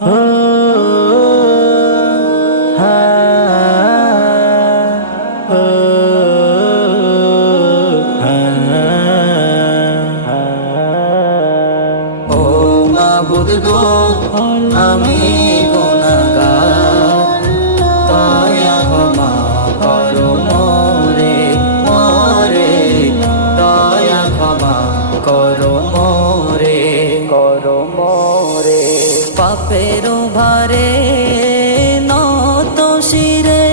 মাবুদ গো আমি গুনাহগার, দয়া ক্ষমা করো মোরে মোরে, দয়া ক্ষমা করো মোরে পাপের ভারে নত শিরে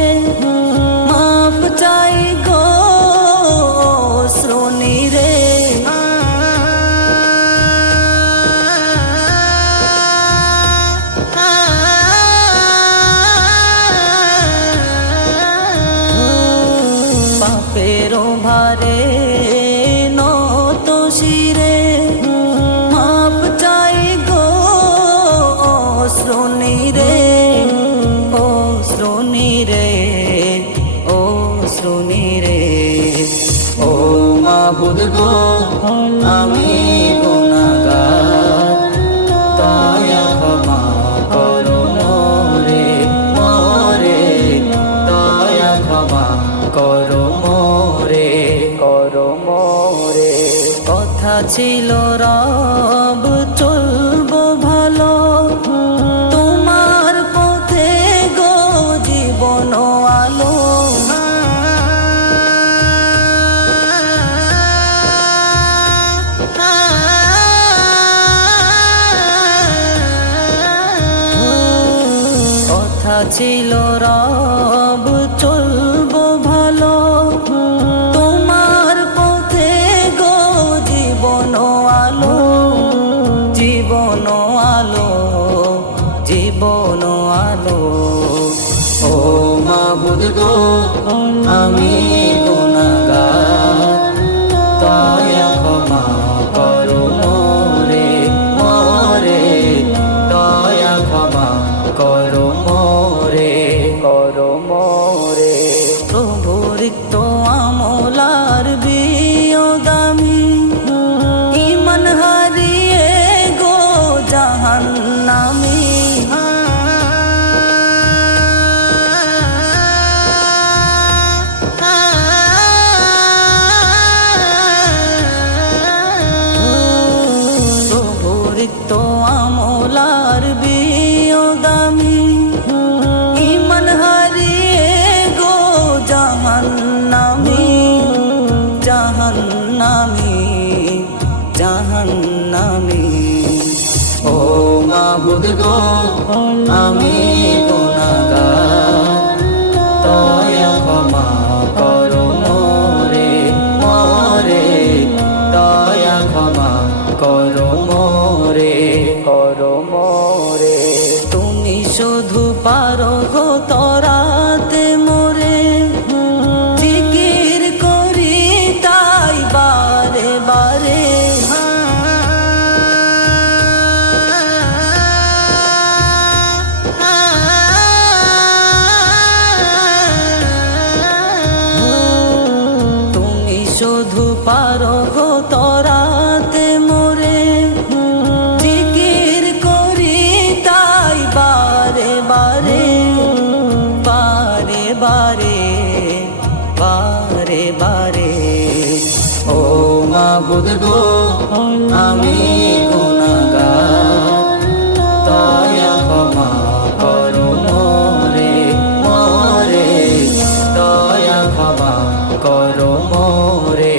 মাফ চাই গো শ্রোণীরে। পাপের ভারে নত শিরে মাপ চাই গো শ্রোণীরে, ও শ্রোণীরে, ও শ্রোণীরে। ও মাবুদ গো আমি গুনাহগার, দয়া ক্ষমা করো মোরে মোরে, দয়া ক্ষমা করো মোরে কথা ছিল রব চলবো ভালো, তোমার পথে গো জীবন আলো। কথা ছিল রব চলবো ভালো, তোমার পথে গো জীবন আলো, জীবন আলো, জীবন আলো। ও মাবুদ গো আমি গুনাহগার, দয়া ক্ষমা করো মোরে মোরে, দয়া ক্ষমা করো মোরে প্রভুর তো আমলার বিয়োগামী, ইমান হারিয়ে গো জাহান্নামী। প্রভুর তো আমলার বিয়োগামী, ইমান হারিয়ে গো জাহান্নামী, জাহান্নামী, জাহান্নামী। ও মাবুদ গো আমি গুনাহগার, দয়া ক্ষমা করো মোরে মোরে, দয়া ক্ষমা করো মোরে তুমি শুধু পারো গো তরাতে মোরে, জিকির করি তাই বারে বারে। তুমি শুধু পারো গো তরাতে মোরে, জিকির করি তাই বারে বারে, বারে বারে, বারে বারে। ও মাবুদ গো আমি গুনাহগার, দয়া ক্ষমা করো মোরে মোরে, দয়া ক্ষমা করো মোরে